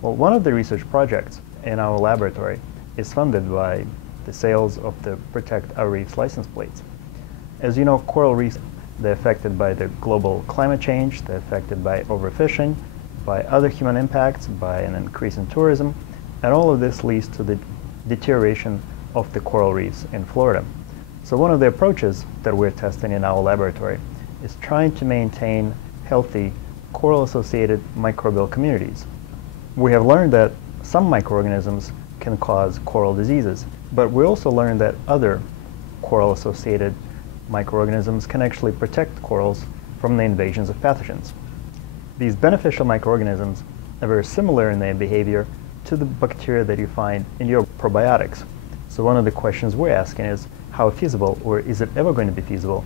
Well, one of the research projects in our laboratory is funded by the sales of the Protect Our Reefs license plates. As you know, coral reefs, they're affected by the global climate change, they're affected by overfishing, by other human impacts, by an increase in tourism, and all of this leads to the deterioration of the coral reefs in Florida. So one of the approaches that we're testing in our laboratory is trying to maintain healthy coral-associated microbial communities. We have learned that some microorganisms can cause coral diseases, but we also learned that other coral-associated microorganisms can actually protect corals from the invasions of pathogens. These beneficial microorganisms are very similar in their behavior to the bacteria that you find in your probiotics. So one of the questions we're asking is how feasible, or is it ever going to be feasible,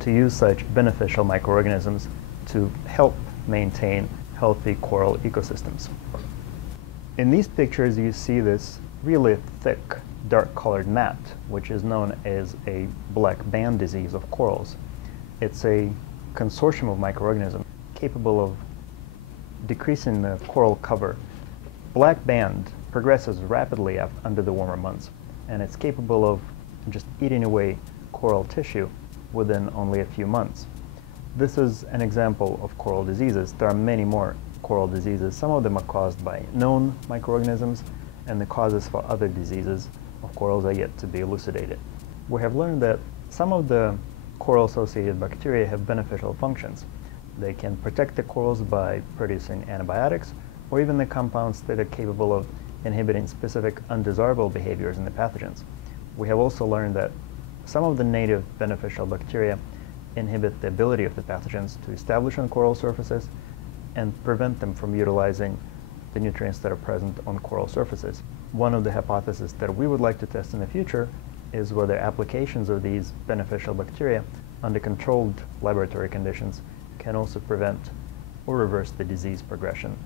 to use such beneficial microorganisms to help maintain healthy coral ecosystems. In these pictures you see this really thick dark colored mat, which is known as a black band disease of corals. It's a consortium of microorganisms capable of decreasing the coral cover. Black band progresses rapidly under the warmer months, and it's capable of just eating away coral tissue within only a few months. This is an example of coral diseases. There are many more coral diseases. Some of them are caused by known microorganisms, and the causes for other diseases of corals are yet to be elucidated. We have learned that some of the coral-associated bacteria have beneficial functions. They can protect the corals by producing antibiotics, or even the compounds that are capable of inhibiting specific undesirable behaviors in the pathogens. We have also learned that some of the native beneficial bacteria inhibit the ability of the pathogens to establish on coral surfaces and prevent them from utilizing the nutrients that are present on coral surfaces. One of the hypotheses that we would like to test in the future is whether applications of these beneficial bacteria under controlled laboratory conditions can also prevent or reverse the disease progression